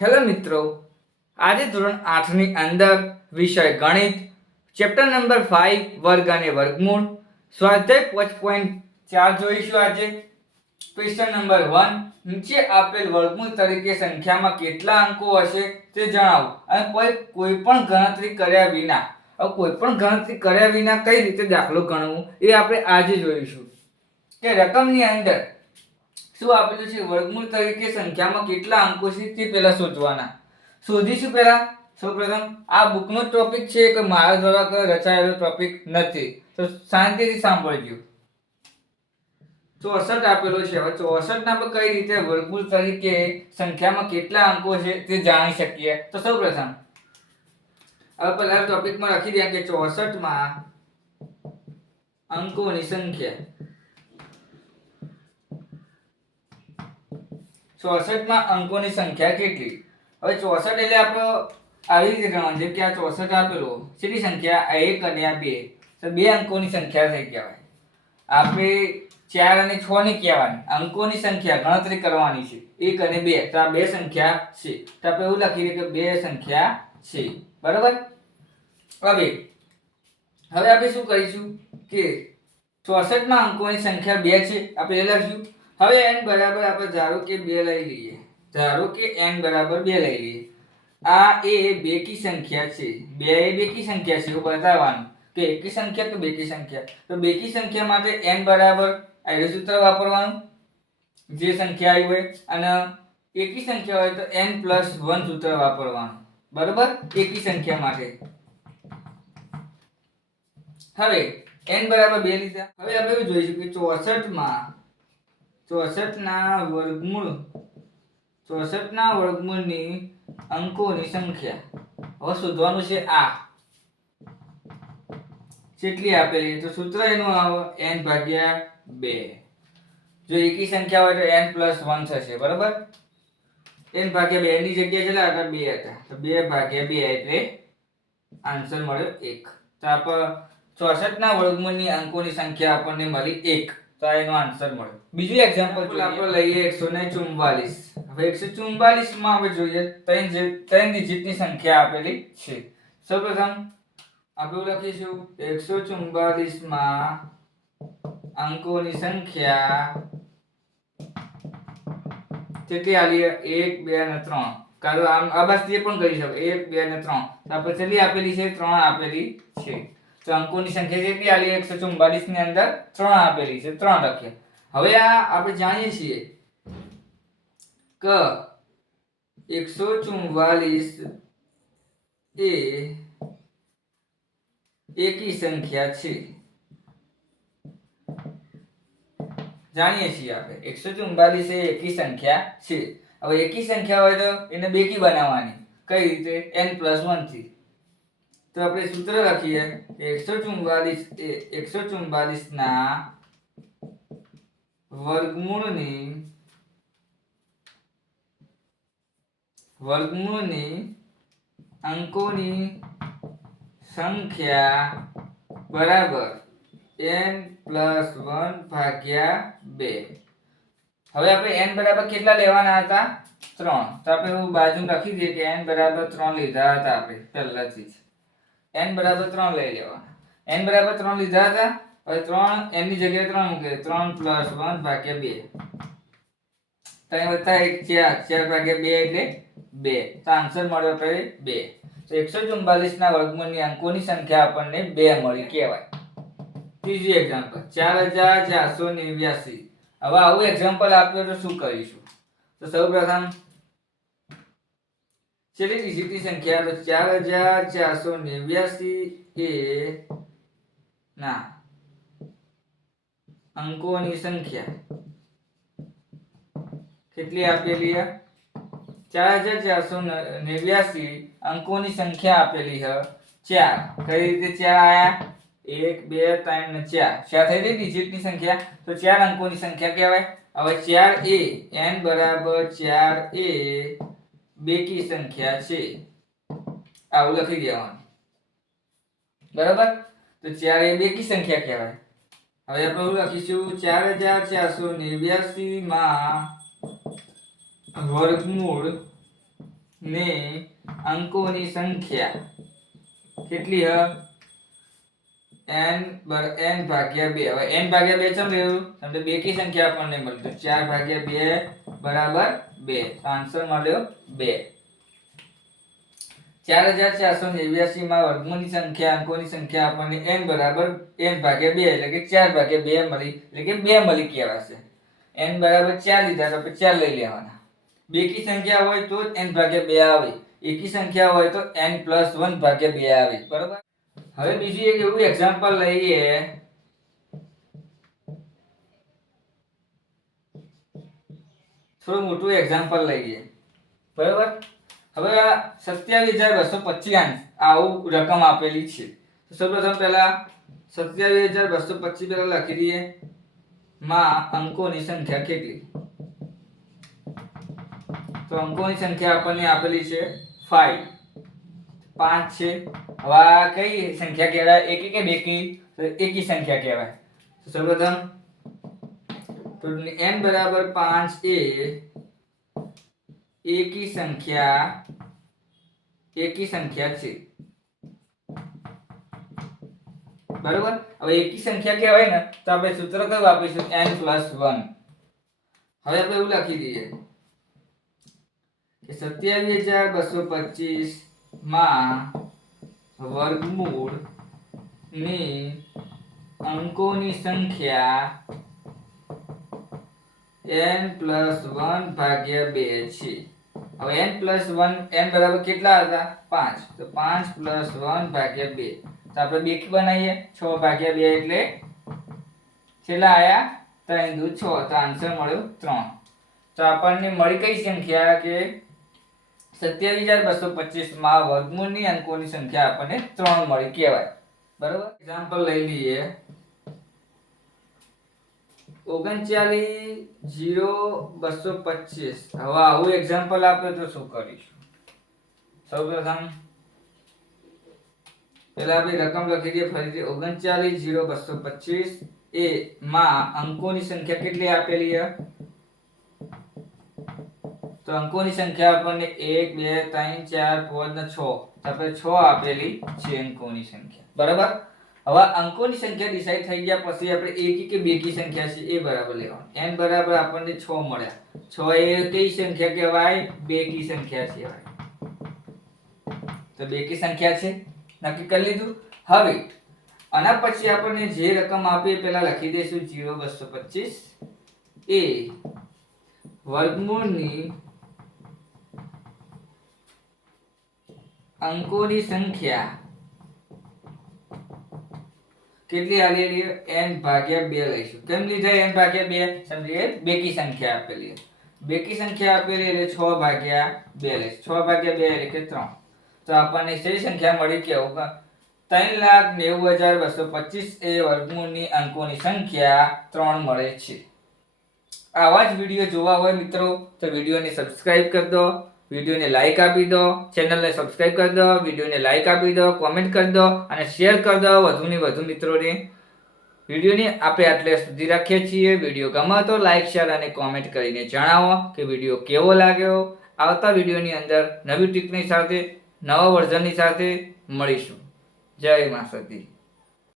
Hello મિત્રો, આજે ધોરણ 8 ની અંદર વિષય ગણિત ચેપ્ટર નંબર 5 વર્ગ અને વર્ગમૂળ સ્વાધ્યાય 5.4 જોઈશું. આજે ક્વેશ્ચન નંબર 1, નીચે આપેલ વર્ગમૂળ તરીકે સંખ્યામાં કેટલા અંકો હશે તે જણાવો. અને કોઈ પણ ગણતરી કર્યા વિના કઈ રીતે દાખલો ગણવું એ આપણે આજે જોઈશું. કે રકમની અંદર શું આપેલું છે, વર્ગમૂળ તરીકે સંખ્યામાં કેટલા અંકો છે તે પહેલા શોધવાના. શોધીશું. પહેલા સૌપ્રથમ આ બુકનો ટોપિક છે કે મારા દ્વારા રચાયેલો ટોપિક નથી, તો શાંતિથી સાંભળજો. 64 આપેલો છે. હવે 64 ના આપણે કઈ રીતે વર્ગમૂળ તરીકે સંખ્યામાં કેટલા અંકો છે તે જાણી શકીએ. તો સૌપ્રથમ હવે પહેલા ટોપિકમાં લખી દે કે 64 માં અંકોની સંખ્યા. 64 માં અંકોની સંખ્યા કેટલી? હવે 64 એટલે આપણે આવી રીતે ગણવાનું છે કે આ 64 આપેલો કેટલી સંખ્યા, આ 1 અને આ 2, તો બે અંકોની સંખ્યા થઈ કહેવાય. આપણે 4 અને 6 ની કહેવાની અંકોની સંખ્યા ગણતરી કરવાની છે, 1 અને 2, તો આ બે સંખ્યા છે, તો આપણે એવું લખીએ કે બે સંખ્યા છે. બરાબર. હવે આપણે શું કરીશું કે 64 માં અંકોની સંખ્યા 2 છે, આપણે એ લખીશું. હવે n બરાબર આપણે ધારો કે 2 લઈ લઈએ. n બરાબર 2 લઈ લઈએ. આ એ બેકી સંખ્યા છે, 2 એ બેકી સંખ્યા છે એવું બતાવવાનું કે એકી સંખ્યા કે બેકી સંખ્યા. તો બેકી સંખ્યા માટે n બરાબર આ સૂત્ર વાપરવાનું જે સંખ્યા આવી હોય, અને એકી સંખ્યા હોય તો n+1 સૂત્ર વાપરવાનું. બરાબર. એકી સંખ્યા માટે હવે n બરાબર 2 લીધા. હવે આપણે એવું જોઈશું કે 64 ના વર્ગમૂળની અંકોની સંખ્યા. હવે શોધવાનું છે આ કેટલી આપેલી, તો સૂત્ર એનું આવે n/2. જો એકી સંખ્યા હોય તો n+1 થશે. બરાબર. n/2 ની જગ્યાએ કેટલા હતા? 2 હતા, તો 2/2 એટલે આન્સર મળ્યો 1. તો આપણે 64 ના વર્ગમૂળની અંકોની સંખ્યા આપણને મળી 1, તો આ એનો આન્સર મળ્યો. બીજું એક્ઝામ્પલ આપણે લઈએ 144. હવે 144 માં આપણે જોઈએ ત્રણ ડિજિટની સંખ્યા આપેલી છે. સૌપ્રથમ આપણે લખીશું 144 માં અંકોની સંખ્યા કેટલી આલી? 1, 2 અને 3. કારણ આ બસ તે પણ કરી શકો 1, 2 અને 3. તો આપણે કેટલી આપેલી છે? 3 આપેલી છે. તો અંકોની સંખ્યા કેટલી આલી? 144 ની અંદર 3 આપેલી છે, 3 લખીએ. હવે આ આપણે જાણીએ છીએ કે 144 એ એકી સંખ્યા છે. જાણીએ છીએ આપણે 144 એ એકી સંખ્યા છે. હવે એકી સંખ્યા હોય તો એને બેકી બનાવવાની. કઈ રીતે? n+1 થી. તો આપણે સૂત્ર લખીએ 144 ના વર્ગમૂળની અંકોની સંખ્યા બરાબર n+1/2. હવે આપણે n બરાબર કેટલા લેવાના હતા? 3. તો આપણે એવું બાજુ લખી દઈએ કે n બરાબર 3 લીધા હતા આપણે પહેલાથી જ. n બરાબર 3 લઈ લેવાના. n બરાબર 3 લીધા હતા. હવે 3 n ની જગ્યાએ 3 મૂકે, 3+1/2. 3 + 1 4, 4/2 એટલે 2. તો આન્સર મળ્યો આપણે 2. તો 144 ના વર્ગમૂળની અંકોની સંખ્યા આપણને 2 મળી કહેવાય. ત્રીજું એક્ઝામ્પલ 4489. હવે આવું એક્ઝામ્પલ આપ્યું તો શું કરીશું? તો સૌપ્રથમ કેટલી ડિજિટની સંખ્યા? તો 4489 એ અંકોની સંખ્યા કેટલી આપેલી છે? 4489 અંકોની સંખ્યા આપેલી છે 4. કઈ રીતે 4 આયા? 1, 2, 3 અને 4. 4 થઈ ગઈ ડિજિટની સંખ્યા, તો 4 અંકોની સંખ્યા કહેવાય. હવે 4 એ n બરાબર 4 એ બેકી સંખ્યા છે, આવું લખી દેવાનું. બરાબર. તો 4 એ બેકી સંખ્યા કહેવાય. હવે આપણે એવું લખીશું 4489 માં વર્ગમૂળ ની અંકોની સંખ્યા કેટલી હ n ભાગ્યા 2. હવે n ભાગ્યા 2 ચમ લેવું? કેમ કે બેકી સંખ્યા આપણને મળી તો 4 ભાગ્યા 2 બરાબર 2. તો આન્સર મળ્યો 2. 4489 માં વર્ગમૂળની સંખ્યા અંકોની સંખ્યા આપણને n બરાબર n ભાગ્યા 2 એટલે કે 4 ભાગ્યા 2 મળી એટલે કે 2 મળી કહેવાશે. n બરાબર 4 લીધા તો 4 લઈ લેવાના. બેકી સંખ્યા હોય તો જ n ભાગ્યા 2 આવે. એકી સંખ્યા હોય તો n + 1 ભાગ્યા 2 આવે. બરાબર. હવે બીજું એક એવું એક્ઝામ્પલ લઈએ. થોડું મોટું એક્ઝામ્પલ લઈએ. બરાબર. હવે 27225 આવું રકમ આપેલી છે. તો સૌપ્રથમ પહેલા 27225 પહેલા લખી દઈએ. માં અંકોની સંખ્યા કેટલી? તો અંકોની સંખ્યા આપણને આપેલી છે 5 છે. હવે આ કઈ સંખ્યા કહેવાય? એકી કે બેકી? તો એકી સંખ્યા કહેવાય. તો સૌપ્રથમ તો n બરાબર 5 એ એકી સંખ્યા છે. બરોબર. હવે એકી સંખ્યા કહેવાય ને તો આપણે સૂત્ર કયું વાપરીશું? n + 1. હવે આપણે એવું લખી દઈએ કે 27225 માં વર્ગમૂળ ની અંકોની સંખ્યા n + 1 ભાગ્યા 2 છે. હવે n + 1 n બરાબર કેટલા હતા? 5. તો 5 + 1 ભાગ્યા 2. તો આપણે બેકી બનાવીએ. 6 ભાગ્યા 2 એટલે કેટલા આયા? 3 દુ 6. તો આન્સર મળ્યો 3. તો આપણને મળી કઈ સંખ્યા કે 27225 માં વર્ગમૂળની અંકોની સંખ્યા આપણને 3 મળી કહેવાય. બરાબર. એક્ઝામ્પલ લઈ લઈએ. 390225. હવે આવું એક્ઝામ્પલ આપે તો શું કરીશું? સૌપ્રથમ પહેલા આપણે રકમ લખી દઈએ ફરીથી. 390225 એ માં અંકોની સંખ્યા કેટલી આપેલી છે? તો અંકોની સંખ્યા આપણને 1 2 3 4 5 ને 6. આપણે 6 આપેલી છે અંકોની સંખ્યા. બરાબર. હવે અંકોની સંખ્યા ડિસાઈડ થઈ ગયા પછી આપણે એકી કે બેકી સંખ્યા છે એ બરાબર લેવાનું. n બરાબર આપણને 6 મળ્યા. 6 એ કઈ સંખ્યા કહેવાય? બેકી સંખ્યા કહેવાય. તો બેકી સંખ્યા છે નક્કી કરી લીધું. હવે આના પછી આપણને જે રકમ આપી પહેલા લખી દઈશું 0225 એ વર્ગમૂળની અંકોની સંખ્યા કેટલી આલેલી? n ભાગ્યા 2 લઈશું. કેમ લીધા n ભાગ્યા 2? સમજીએ બેકી સંખ્યા આપેલી. બેકી સંખ્યા આપેલી એટલે 6 ભાગ્યા 2 લઈશું. 6 ભાગ્યા 2 એટલે કે 3. તો આપણને કઈ સંખ્યા મળી? કેવું? 3,90,225 એ વર્ગમૂળની અંકોની સંખ્યા 3 મળે છે. આવા જ વિડીયો જોવા હોય મિત્રો તો વિડીયોને સબસ્ક્રાઇબ કરી દો, વિડીયોને લાઈક આપી દો, ચેનલને સબસ્ક્રાઇબ કરી દો, વિડીયોને લાઈક આપી દો, કોમેન્ટ કરી દો અને શેર કરી દો વધુને વધુ મિત્રોને. વિડીયોને આપણે આટલે સુધી રાખીએ છીએ. વિડીયો ગમે તો લાઈક, શેર અને કોમેન્ટ કરીને જણાવો કે વિડીયો કેવો લાગ્યો. આવતા વિડીયોની અંદર નવી ટીપની સાથે નવા વર્ઝનની સાથે મળીશું. જય મા સતી.